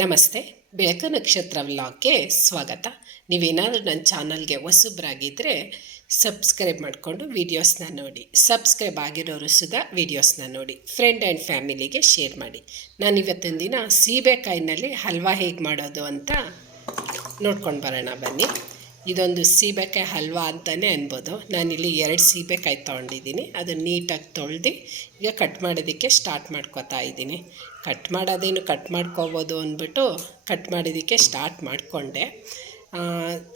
ನಮಸ್ತೆ. ಬೆಳಕು ನಕ್ಷತ್ರ ವ್ಲಾಗ್ಗೆ ಸ್ವಾಗತ. ನೀವೇನಾದರೂ ನನ್ನ ಚಾನಲ್ಗೆ ಹೊಸಬ್ರಾಗಿದ್ದರೆ ಸಬ್ಸ್ಕ್ರೈಬ್ ಮಾಡಿಕೊಂಡು ವೀಡಿಯೋಸ್ನ ನೋಡಿ. ಸಬ್ಸ್ಕ್ರೈಬ್ ಆಗಿರೋರು ಸುಧಾ ವೀಡಿಯೋಸ್ನ ನೋಡಿ, ಫ್ರೆಂಡ್ ಆ್ಯಂಡ್ ಫ್ಯಾಮಿಲಿಗೆ ಶೇರ್ ಮಾಡಿ. ನಾನು ಇವತ್ತಿನ ದಿನ ಸೀಬೆಕಾಯಿನಲ್ಲಿ ಹಲ್ವಾ ಹೇಗೆ ಮಾಡೋದು ಅಂತ ನೋಡ್ಕೊಂಡು ಬರೋಣ ಬನ್ನಿ. ಇದೊಂದು ಸೀಬೆಕಾಯಿ ಹಲ್ವಾ ಅಂತಲೇ ಅನ್ಬೋದು. ನಾನಿಲ್ಲಿ 2 ಸೀಬೆಕಾಯಿ ತೊಗೊಂಡಿದ್ದೀನಿ. ಅದನ್ನು ನೀಟಾಗಿ ತೊಳೆದು ಈಗ ಕಟ್ ಮಾಡೋದಕ್ಕೆ ಸ್ಟಾರ್ಟ್ ಮಾಡ್ಕೋತಾ ಇದ್ದೀನಿ. ಕಟ್ ಮಾಡ್ಕೋಬೋದು ಅಂದ್ಬಿಟ್ಟು ಕಟ್ ಮಾಡೋದಕ್ಕೆ ಸ್ಟಾರ್ಟ್ ಮಾಡಿಕೊಂಡೆ.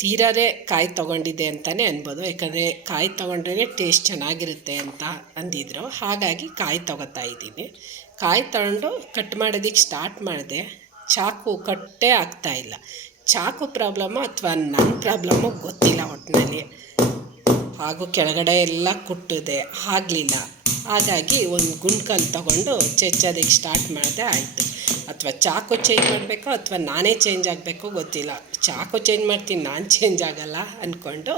ತೀರೇ ಕಾಯಿ ತೊಗೊಂಡಿದ್ದೆ ಅಂತಲೇ ಅನ್ಬೋದು, ಯಾಕಂದರೆ ಕಾಯಿ ತೊಗೊಂಡ್ರೇ ಟೇಸ್ಟ್ ಚೆನ್ನಾಗಿರುತ್ತೆ ಅಂತ ಅಂದಿದ್ರು. ಹಾಗಾಗಿ ಕಾಯಿ ತೊಗೋತಾ ಇದ್ದೀನಿ. ಕಾಯಿ ತೊಗೊಂಡು ಕಟ್ ಮಾಡೋದಕ್ಕೆ ಸ್ಟಾರ್ಟ್ ಮಾಡಿದೆ. ಚಾಕು ಕಟ್ಟೇ ಆಗ್ತಾಯಿಲ್ಲ. ಚಾಕು ಪ್ರಾಬ್ಲಮ್ಮು ಅಥವಾ ನನ್ನ ಪ್ರಾಬ್ಲಮ್ಮು ಗೊತ್ತಿಲ್ಲ ಒಟ್ಟಿನಲ್ಲಿ. ಹಾಗೂ ಕೆಳಗಡೆ ಎಲ್ಲ ಕುಟ್ಟಿದೆ, ಆಗಲಿಲ್ಲ. ಹಾಗಾಗಿ ಒಂದು ಗುಂಡ್ಕಲ್ಲು ತೊಗೊಂಡು ಚೆಚ್ಚೋದಕ್ಕೆ ಸ್ಟಾರ್ಟ್ ಮಾಡಿದೆ, ಆಯಿತು. ಅಥವಾ ಚಾಕು ಚೇಂಜ್ ಮಾಡಬೇಕೋ ಅಥವಾ ನಾನೇ ಚೇಂಜ್ ಆಗಬೇಕೋ ಗೊತ್ತಿಲ್ಲ. ಚಾಕು ಚೇಂಜ್ ಮಾಡ್ತೀನಿ, ನಾನು ಚೇಂಜ್ ಆಗೋಲ್ಲ ಅಂದ್ಕೊಂಡು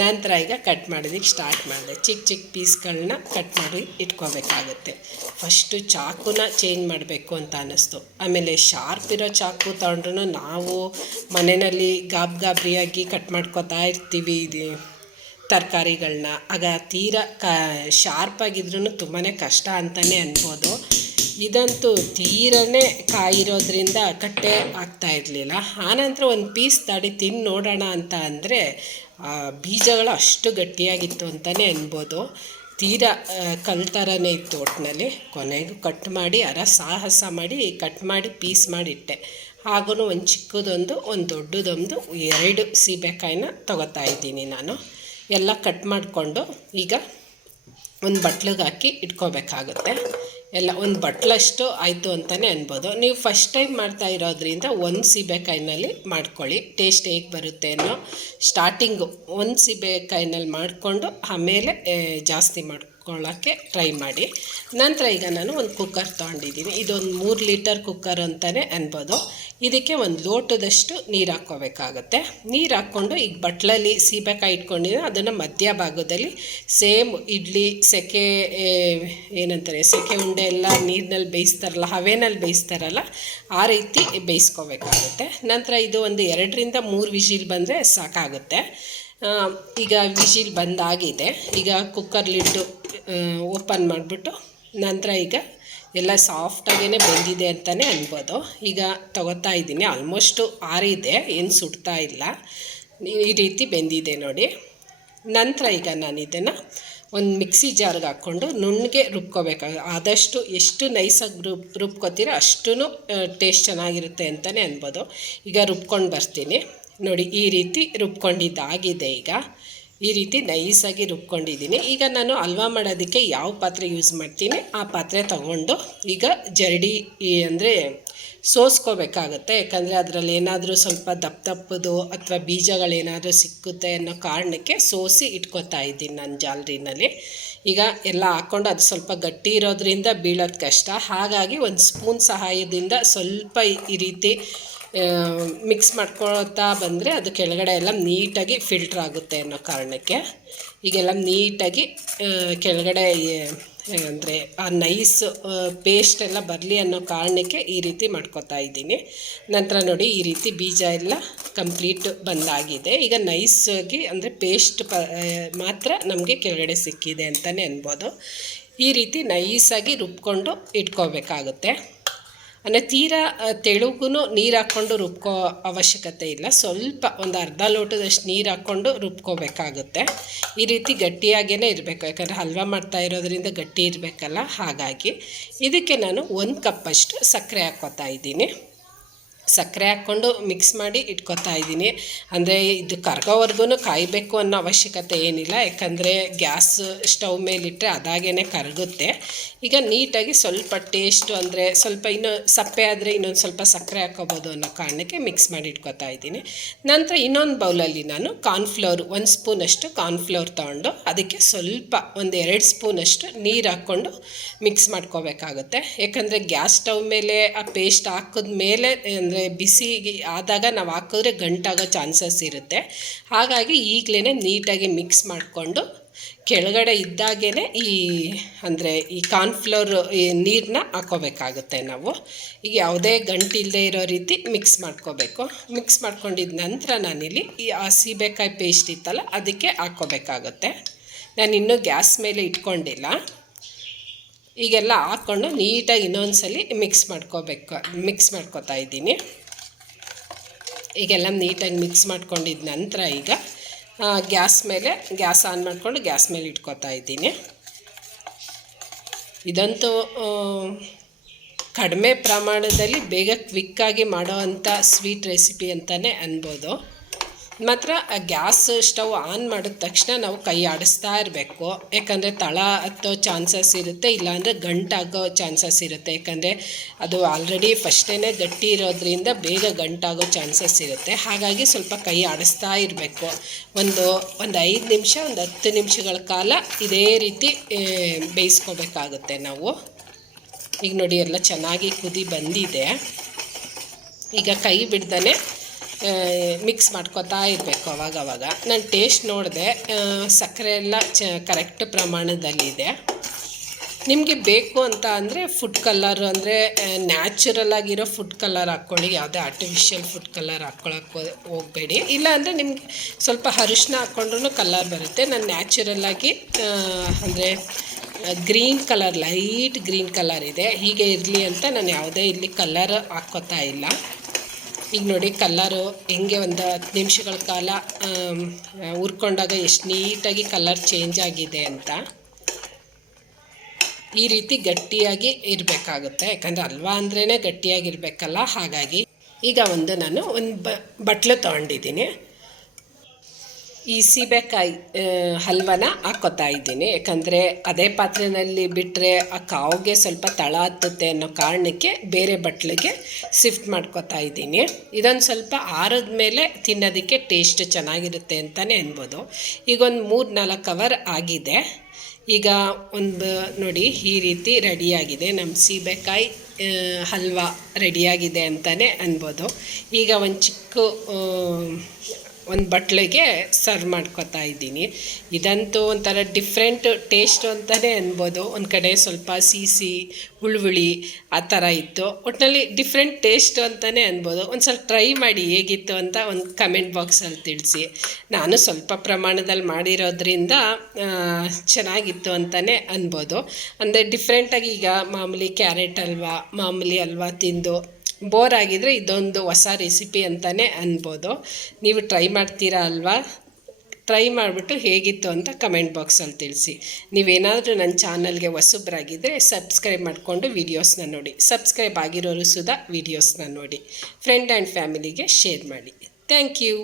ನಂತರ ಈಗ ಕಟ್ ಮಾಡೋದಕ್ಕೆ ಸ್ಟಾರ್ಟ್ ಮಾಡಿದೆ. ಚಿಕ್ಕ ಚಿಕ್ಕ ಪೀಸ್ಗಳನ್ನ ಕಟ್ ಮಾಡಿ ಇಟ್ಕೋಬೇಕಾಗುತ್ತೆ. ಫಸ್ಟು ಚಾಕುನ ಚೇಂಜ್ ಮಾಡಬೇಕು ಅಂತ ಅನ್ನಿಸ್ತು. ಆಮೇಲೆ ಶಾರ್ಪ್ ಇರೋ ಚಾಕು ತೊಗೊಂಡ್ರೂ ನಾವು ಮನೆಯಲ್ಲಿ ಗಾಬರಿಯಾಗಿ ಕಟ್ ಮಾಡ್ಕೋತಾ ಇರ್ತೀವಿ ತರಕಾರಿಗಳನ್ನ. ಆಗ ತೀರಾ ಶಾರ್ಪಾಗಿದ್ರೂ ತುಂಬಾ ಕಷ್ಟ ಅಂತಲೇ ಅನ್ಬೋದು. ಇದಂತೂ ತೀರನೇ ಕಾಯಿರೋದ್ರಿಂದ ಕಟ್ಟೆ ಆಗ್ತಾ ಇರಲಿಲ್ಲ. ಆನಂತರ ಒಂದು ಪೀಸ್ ತಡಿ ತಿಂದು ನೋಡೋಣ ಅಂತ ಅಂದರೆ ಬೀಜಗಳು ಅಷ್ಟು ಗಟ್ಟಿಯಾಗಿತ್ತು ಅಂತಲೇ ಅನ್ಬೋದು. ತೀರಾ ಕಲ್ಲು ಥರನೇ ಇತ್ತು ಒಟ್ಟಿನಲ್ಲಿ. ಕೊನೆಗೂ ಕಟ್ ಮಾಡಿ ಸಾಹಸ ಮಾಡಿ ಕಟ್ ಮಾಡಿ ಪೀಸ್ ಮಾಡಿಟ್ಟೆ. ಹಾಗೂ ಒಂದು ಚಿಕ್ಕದೊಂದು ಒಂದು ದೊಡ್ಡದೊಂದು 2 ಸೀಬೆಕಾಯಿನ ತೊಗೋತಾ ಇದ್ದೀನಿ ನಾನು. ಎಲ್ಲ ಕಟ್ ಮಾಡಿಕೊಂಡು ಈಗ ಒಂದು ಬಟ್ಲಿಗೆ ಹಾಕಿ ಇಟ್ಕೋಬೇಕಾಗುತ್ತೆ. ಎಲ್ಲ ಒಂದು ಬಟ್ಲಷ್ಟು ಆಯಿತು ಅಂತಲೇ ಅನ್ಬೋದು. ನೀವು ಫಸ್ಟ್ ಟೈಮ್ ಮಾಡ್ತಾ ಇರೋದ್ರಿಂದ 1 ಸೀಬೆಕಾಯಿನಲ್ಲಿ ಮಾಡ್ಕೊಳ್ಳಿ. ಟೇಸ್ಟ್ ಹೇಗೆ ಬರುತ್ತೆ ಅನ್ನೋ ಸ್ಟಾರ್ಟಿಂಗು 1 ಸೀಬೆಕಾಯಿನಲ್ಲಿ ಮಾಡಿಕೊಂಡು ಆಮೇಲೆ ಜಾಸ್ತಿ ಮಾಡ್ಕೊಳ್ಳೋಕ್ಕೆ ಟ್ರೈ ಮಾಡಿ. ನಂತರ ಈಗ ನಾನು ಒಂದು ಕುಕ್ಕರ್ ತೊಗೊಂಡಿದ್ದೀನಿ. ಇದೊಂದು 3 ಲೀಟರ್ ಕುಕ್ಕರ್ ಅಂತಲೇ ಅನ್ಬೋದು. ಇದಕ್ಕೆ ಒಂದು ಲೋಟದಷ್ಟು ನೀರು ಹಾಕ್ಕೋಬೇಕಾಗತ್ತೆ. ನೀರು ಹಾಕ್ಕೊಂಡು ಈಗ ಬಟ್ಲಲ್ಲಿ ಸೀಬೆಕಾಯಿ ಇಟ್ಕೊಂಡಿದ್ದೀನಿ. ಅದನ್ನು ಮಧ್ಯ ಭಾಗದಲ್ಲಿ ಸೇಮ್ ಇಡ್ಲಿ ಸೆಕೆ ಸೆಕೆ ಉಂಡೆ ಎಲ್ಲ ನೀರಿನಲ್ಲಿ ಬೇಯಿಸ್ತಾರಲ್ಲ, ಹವೆನಲ್ಲಿ ಬೇಯಿಸ್ತಾರಲ್ಲ, ಆ ರೀತಿ ಬೇಯಿಸ್ಕೋಬೇಕಾಗುತ್ತೆ. ನಂತರ ಇದು ಒಂದು 2ರಿಂದ 3 ವಿಷಿಲ್ ಬಂದರೆ ಸಾಕಾಗುತ್ತೆ. ಈಗ ವಿಷಿಲ್ ಬಂದಾಗಿದೆ. ಈಗ ಕುಕ್ಕರ್ ಲಿಡ್ಡು ಓಪನ್ ಮಾಡಿಬಿಟ್ಟು ನಂತರ ಈಗ ಎಲ್ಲ ಸಾಫ್ಟಾಗೇ ಬೆಂದಿದೆ ಅಂತಲೇ ಅನ್ಬೋದು. ಈಗ ತೊಗೋತಾ ಇದ್ದೀನಿ. ಆಲ್ಮೋಸ್ಟು ಆರಿದೆ, ಏನು ಸುಡ್ತಾ ಇಲ್ಲ. ಈ ರೀತಿ ಬೆಂದಿದೆ ನೋಡಿ. ನಂತರ ಈಗ ನಾನು ಇದನ್ನು ಒಂದು ಮಿಕ್ಸಿ ಜಾರ್ಗೆ ಹಾಕ್ಕೊಂಡು ನುಣ್ಣಗೆ ರುಬ್ಕೋಬೇಕಾಗುತ್ತೆ. ಆದಷ್ಟು ಎಷ್ಟು ನೈಸಾಗಿ ರುಬ್ಕೋತೀರೋ ಅಷ್ಟೂ ಟೇಸ್ಟ್ ಚೆನ್ನಾಗಿರುತ್ತೆ ಅಂತಲೇ ಅನ್ಬೋದು. ಈಗ ರುಬ್ಕೊಂಡು ಬರ್ತೀನಿ ನೋಡಿ. ಈ ರೀತಿ ರುಬ್ಕೊಂಡಿದ್ದಾಗಿದೆ. ಈಗ ಈ ರೀತಿ ನೈಸಾಗಿ ರುಬ್ಕೊಂಡಿದ್ದೀನಿ. ಈಗ ನಾನು ಹಲ್ವಾ ಮಾಡೋದಕ್ಕೆ ಯಾವ ಪಾತ್ರೆ ಯೂಸ್ ಮಾಡ್ತೀನಿ ಆ ಪಾತ್ರೆ ತೊಗೊಂಡು ಈಗ ಜರಡಿ ಅಂದರೆ ಸೋಸ್ಕೋಬೇಕಾಗುತ್ತೆ. ಯಾಕಂದರೆ ಅದರಲ್ಲಿ ಏನಾದರೂ ಸ್ವಲ್ಪ ದಪ್ಪದು ಅಥವಾ ಬೀಜಗಳೇನಾದರೂ ಸಿಕ್ಕುತ್ತೆ ಅನ್ನೋ ಕಾರಣಕ್ಕೆ ಸೋಸಿ ಇಟ್ಕೋತಾ ಇದ್ದೀನಿ ನಾನು ಜಾಲರಿನಲ್ಲಿ. ಈಗ ಎಲ್ಲ ಹಾಕ್ಕೊಂಡು ಅದು ಸ್ವಲ್ಪ ಗಟ್ಟಿ ಇರೋದ್ರಿಂದ ಬೀಳೋದು ಕಷ್ಟ. ಹಾಗಾಗಿ ಒಂದು ಸ್ಪೂನ್ ಸಹಾಯದಿಂದ ಸ್ವಲ್ಪ ಈ ರೀತಿ ಮಿಕ್ಸ್ ಮಾಡ್ಕೊಳ್ತಾ ಬಂದರೆ ಅದು ಕೆಳಗಡೆ ಎಲ್ಲ ನೀಟಾಗಿ ಫಿಲ್ಟ್ರ್ ಆಗುತ್ತೆ ಅನ್ನೋ ಕಾರಣಕ್ಕೆ ಈಗೆಲ್ಲ ನೀಟಾಗಿ ಕೆಳಗಡೆ ಅಂದರೆ ಆ ನೈಸ್ ಪೇಸ್ಟ್ ಎಲ್ಲ ಬರಲಿ ಅನ್ನೋ ಕಾರಣಕ್ಕೆ ಈ ರೀತಿ ಮಾಡ್ಕೊತಾ ಇದ್ದೀನಿ. ನಂತರ ನೋಡಿ ಈ ರೀತಿ ಬೀಜ ಎಲ್ಲ ಕಂಪ್ಲೀಟ್ ಬಂದಾಗಿದೆ. ಈಗ ನೈಸಾಗಿ ಅಂದರೆ ಪೇಸ್ಟ್ ಮಾತ್ರ ನಮಗೆ ಕೆಳಗಡೆ ಸಿಕ್ಕಿದೆ ಅಂತಲೇ ಅನ್ಬೋದು. ಈ ರೀತಿ ನೈಸಾಗಿ ರುಬ್ಕೊಂಡು ಇಟ್ಕೋಬೇಕಾಗುತ್ತೆ. ಅಂದರೆ ತೀರಾ ತೆಳುಗೂ ನೀರು ಹಾಕ್ಕೊಂಡು ರುಬ್ಕೋ ಅವಶ್ಯಕತೆ ಇಲ್ಲ. ಸ್ವಲ್ಪ ಒಂದು ಅರ್ಧ ಲೋಟದಷ್ಟು ನೀರು ಹಾಕ್ಕೊಂಡು ರುಬ್ಕೋಬೇಕಾಗುತ್ತೆ. ಈ ರೀತಿ ಗಟ್ಟಿಯಾಗೇ ಇರಬೇಕು, ಯಾಕಂದರೆ ಹಲ್ವಾ ಮಾಡ್ತಾ ಇರೋದ್ರಿಂದ ಗಟ್ಟಿ ಇರಬೇಕಲ್ಲ. ಹಾಗಾಗಿ ಇದಕ್ಕೆ ನಾನು 1 ಕಪ್ಪಷ್ಟು ಸಕ್ಕರೆ ಹಾಕ್ಕೋತಾ ಇದ್ದೀನಿ. ಸಕ್ಕರೆ ಹಾಕ್ಕೊಂಡು ಮಿಕ್ಸ್ ಮಾಡಿ ಇಟ್ಕೊತಾ ಇದ್ದೀನಿ. ಅಂದರೆ ಇದು ಕರಗೋವರೆಗೂ ಕಾಯಬೇಕು ಅನ್ನೋ ಅವಶ್ಯಕತೆ ಏನಿಲ್ಲ, ಯಾಕಂದರೆ ಗ್ಯಾಸ್ ಸ್ಟವ್ ಮೇಲಿಟ್ಟರೆ ಅದಾಗೇ ಕರಗುತ್ತೆ. ಈಗ ನೀಟಾಗಿ ಸ್ವಲ್ಪ ಟೇಸ್ಟು ಅಂದರೆ ಸ್ವಲ್ಪ ಇನ್ನೂ ಸಪ್ಪೆ ಆದರೆ ಇನ್ನೊಂದು ಸ್ವಲ್ಪ ಸಕ್ಕರೆ ಹಾಕ್ಕೋಬೋದು ಅನ್ನೋ ಕಾರಣಕ್ಕೆ ಮಿಕ್ಸ್ ಮಾಡಿ ಇಟ್ಕೊತಾ ಇದ್ದೀನಿ. ನಂತರ ಇನ್ನೊಂದು ಬೌಲಲ್ಲಿ ನಾನು ಕಾರ್ನ್ಫ್ಲವರ್ 1 ಸ್ಪೂನಷ್ಟು ಕಾರ್ನ್ಫ್ಲವರ್ ತೊಗೊಂಡು ಅದಕ್ಕೆ ಸ್ವಲ್ಪ ಒಂದು 2 ಸ್ಪೂನಷ್ಟು ನೀರು ಹಾಕ್ಕೊಂಡು ಮಿಕ್ಸ್ ಮಾಡ್ಕೋಬೇಕಾಗುತ್ತೆ. ಯಾಕಂದರೆ ಗ್ಯಾಸ್ ಸ್ಟವ್ ಮೇಲೆ ಆ ಪೇಸ್ಟ್ ಹಾಕಿದ್ಮೇಲೆ ಅಂದರೆ ಬಿಸಿ ಆದಾಗ ನಾವು ಹಾಕಿದ್ರೆ ಗಂಟಾಗೋ ಚಾನ್ಸಸ್ ಇರುತ್ತೆ. ಹಾಗಾಗಿ ಈಗಲೇ ನೀಟಾಗಿ ಮಿಕ್ಸ್ ಮಾಡಿಕೊಂಡು ಕೆಳಗಡೆ ಇದ್ದಾಗೇ ಅಂದರೆ ಈ ಕಾರ್ನ್ಫ್ಲೋರ್ ಈ ನೀರನ್ನ ಹಾಕ್ಕೋಬೇಕಾಗುತ್ತೆ ನಾವು. ಈಗ ಯಾವುದೇ ಗಂಟಿಲ್ಲದೆ ಇರೋ ರೀತಿ ಮಿಕ್ಸ್ ಮಾಡ್ಕೋಬೇಕು. ಮಿಕ್ಸ್ ಮಾಡ್ಕೊಂಡಿದ್ದ ನಂತರ ನಾನಿಲ್ಲಿ ಈ ಸೀಬೆಕಾಯಿ ಪೇಸ್ಟ್ ಇತ್ತಲ್ಲ ಅದಕ್ಕೆ ಹಾಕ್ಕೋಬೇಕಾಗುತ್ತೆ. ನಾನು ಇನ್ನೂ ಗ್ಯಾಸ್ ಮೇಲೆ ಇಟ್ಕೊಂಡಿಲ್ಲ. ಈಗೆಲ್ಲ ಹಾಕ್ಕೊಂಡು ನೀಟಾಗಿ ಇನ್ನೊಂದ್ಸಲಿ ಮಿಕ್ಸ್ ಮಾಡ್ಕೋತಾ ಇದ್ದೀನಿ. ಈಗೆಲ್ಲ ನೀಟಾಗಿ ಮಿಕ್ಸ್ ಮಾಡ್ಕೊಂಡಿದ್ದ ನಂತರ ಈಗ ಗ್ಯಾಸ್ ಆನ್ ಮಾಡಿಕೊಂಡು ಗ್ಯಾಸ್ ಮೇಲೆ ಇಟ್ಕೋತಾ ಇದ್ದೀನಿ. ಇದಂತೂ ಕಡಿಮೆ ಪ್ರಮಾಣದಲ್ಲಿ ಬೇಗ ಕ್ವಿಕ್ಕಾಗಿ ಮಾಡೋವಂಥ ಸ್ವೀಟ್ ರೆಸಿಪಿ ಅಂತಲೇ ಅನ್ಬೋದು. ಮಾತ್ರ ಗ್ಯಾಸ್ ಸ್ಟವ್ ಆನ್ ಮಾಡಿದ ತಕ್ಷಣ ನಾವು ಕೈ ಆಡಿಸ್ತಾ ಇರಬೇಕು. ಯಾಕಂದರೆ ತಳ ಹತ್ತೋ ಚಾನ್ಸಸ್ ಇರುತ್ತೆ, ಇಲ್ಲಾಂದರೆ ಗಂಟಾಗೋ ಚಾನ್ಸಸ್ ಇರುತ್ತೆ. ಯಾಕಂದರೆ ಅದು ಆಲ್ರೆಡಿ ಫಸ್ಟೇ ಗಟ್ಟಿ ಇರೋದ್ರಿಂದ ಬೇಗ ಗಂಟಾಗೋ ಚಾನ್ಸಸ್ ಇರುತ್ತೆ. ಹಾಗಾಗಿ ಸ್ವಲ್ಪ ಕೈ ಆಡಿಸ್ತಾ ಇರಬೇಕು. ಒಂದು 5 ನಿಮಿಷ 10 ನಿಮಿಷಗಳ ಕಾಲ ಇದೇ ರೀತಿ ಬೇಯಿಸ್ಕೋಬೇಕಾಗುತ್ತೆ ನಾವು. ಈಗ ನೋಡಿ ಎಲ್ಲ ಚೆನ್ನಾಗಿ ಕುದಿ ಬಂದಿದೆ. ಈಗ ಕೈ ಬಿಡ್ದೇ ಮಿಕ್ಸ್ ಮಾಡ್ಕೊತಾ ಇರಬೇಕು ಅವಾಗವಾಗ. ನಾನು ಟೇಸ್ಟ್ ನೋಡಿದೆ, ಸಕ್ಕರೆ ಎಲ್ಲ ಕರೆಕ್ಟ್ ಪ್ರಮಾಣದಲ್ಲಿದೆ. ನಿಮಗೆ ಬೇಕು ಅಂತ ಅಂದರೆ ಫುಡ್ ಕಲರ್ ಅಂದರೆ ನ್ಯಾಚುರಲ್ ಆಗಿರೋ ಫುಡ್ ಕಲರ್ ಹಾಕ್ಕೊಳ್ಳಿ, ಯಾವುದೇ ಆರ್ಟಿಫಿಷಿಯಲ್ ಫುಡ್ ಕಲರ್ ಹಾಕ್ಕೊಳಕ್ಕೆ ಹೋಗಬೇಡಿ. ಇಲ್ಲಾಂದರೆ ನಿಮ್ಗೆ ಸ್ವಲ್ಪ ಅರಿಶಿನ ಹಾಕ್ಕೊಂಡ್ರೂ ಕಲರ್ ಬರುತ್ತೆ. ನಾನು ನ್ಯಾಚುರಲ್ಲಾಗಿ ಅಂದರೆ green colour, light green colour ಇದೆ, ಹೀಗೆ ಇರಲಿ ಅಂತ ನಾನು ಯಾವುದೇ ಇಲ್ಲಿ ಕಲರ್ ಹಾಕ್ಕೋತಾ ಇಲ್ಲ. ಈಗ ನೋಡಿ ಕಲ್ಲರು ಹೆಂಗೆ ಒಂದು 10 ನಿಮಿಷಗಳ ಕಾಲ ಹುರ್ಕೊಂಡಾಗ ಎಷ್ಟು ನೀಟಾಗಿ ಕಲರ್ ಚೇಂಜ್ ಆಗಿದೆ ಅಂತ. ಈ ರೀತಿ ಗಟ್ಟಿಯಾಗಿ ಇರಬೇಕಾಗುತ್ತೆ, ಯಾಕಂದರೆ ಹಲ್ವಾ ಅಂದ್ರೇ ಗಟ್ಟಿಯಾಗಿರಬೇಕಲ್ಲ. ಹಾಗಾಗಿ ಈಗ ನಾನು ಒಂದು ಬಟ್ಲು ತೊಗೊಂಡಿದ್ದೀನಿ. ಈ ಸೀಬೆಕಾಯಿ ಹಲ್ವನ ಹಾಕ್ಕೋತಾ ಇದ್ದೀನಿ. ಯಾಕಂದರೆ ಅದೇ ಪಾತ್ರೆಯಲ್ಲಿ ಬಿಟ್ಟರೆ ಆ ಕಾವಿಗೆ ಸ್ವಲ್ಪ ತಳ ಹತ್ತುತ್ತೆ ಅನ್ನೋ ಕಾರಣಕ್ಕೆ ಬೇರೆ ಬಟ್ಲಿಗೆ ಶಿಫ್ಟ್ ಮಾಡ್ಕೋತಾ ಇದ್ದೀನಿ. ಇದೊಂದು ಸ್ವಲ್ಪ ಆರಿದ ಮೇಲೆ ತಿನ್ನೋದಕ್ಕೆ ಟೇಸ್ಟ್ ಚೆನ್ನಾಗಿರುತ್ತೆ ಅಂತಲೇ ಅನ್ಬೋದು. ಈಗ ಒಂದು 3-4 ಅವರ್ ಆಗಿದೆ. ಈಗ ನೋಡಿ ಈ ರೀತಿ ರೆಡಿಯಾಗಿದೆ ನಮ್ಮ ಸೀಬೆಕಾಯಿ ಹಲ್ವಾ ರೆಡಿಯಾಗಿದೆ ಅಂತಲೇ ಅನ್ಬೋದು. ಈಗ ಒಂದು ಬಟ್ಲಿಗೆ ಸರ್ವ್ ಮಾಡ್ಕೊತಾ ಇದ್ದೀನಿ. ಇದಂತೂ ಒಂಥರ ಡಿಫ್ರೆಂಟ್ ಟೇಸ್ಟು ಅಂತಲೇ ಅನ್ಬೋದು. ಒಂದು ಕಡೆ ಸ್ವಲ್ಪ ಸಿಹಿ ಹುಳಿ ಆ ಥರ ಇತ್ತು. ಒಟ್ಟಿನಲ್ಲಿ ಡಿಫ್ರೆಂಟ್ ಟೇಸ್ಟು ಅಂತಲೇ ಅನ್ಬೋದು. ಒಂದು ಸ್ವಲ್ಪ ಟ್ರೈ ಮಾಡಿ ಹೇಗಿತ್ತು ಅಂತ ಒಂದು ಕಮೆಂಟ್ ಬಾಕ್ಸಲ್ಲಿ ತಿಳಿಸಿ. ನಾನು ಸ್ವಲ್ಪ ಪ್ರಮಾಣದಲ್ಲಿ ಮಾಡಿರೋದ್ರಿಂದ ಚೆನ್ನಾಗಿತ್ತು ಅಂತಲೇ ಅನ್ಬೋದು. ಅಂದರೆ ಡಿಫ್ರೆಂಟಾಗಿ ಈಗ ಮಾಮೂಲಿ ಕ್ಯಾರೆಟ್ ಮಾಮೂಲಿ ಹಲ್ವಾ ತಿಂದು ಬೋರ್ ಆಗಿದರೆ ಇದೊಂದು ಹೊಸ ರೆಸಿಪಿ ಅಂತಲೇ ಅನ್ಬೋದು. ನೀವು ಟ್ರೈ ಮಾಡ್ತೀರಾ ಅಲ್ವಾ? ಟ್ರೈ ಮಾಡಿಬಿಟ್ಟು ಹೇಗಿತ್ತು ಅಂತ ಕಮೆಂಟ್ ಬಾಕ್ಸಲ್ಲಿ ತಿಳಿಸಿ. ನೀವೇನಾದರೂ ನನ್ನ ಚಾನಲ್ಗೆ ಹೊಸಬ್ರಾಗಿದ್ದರೆ ಸಬ್ಸ್ಕ್ರೈಬ್ ಮಾಡಿಕೊಂಡು ವೀಡಿಯೋಸ್ನ ನೋಡಿ. ಸಬ್ಸ್ಕ್ರೈಬ್ ಆಗಿರೋರು ಸುಧಾ ವೀಡಿಯೋಸ್ನ ನೋಡಿ. ಫ್ರೆಂಡ್ ಆ್ಯಂಡ್ ಫ್ಯಾಮಿಲಿಗೆ ಶೇರ್ ಮಾಡಿ. Thank you.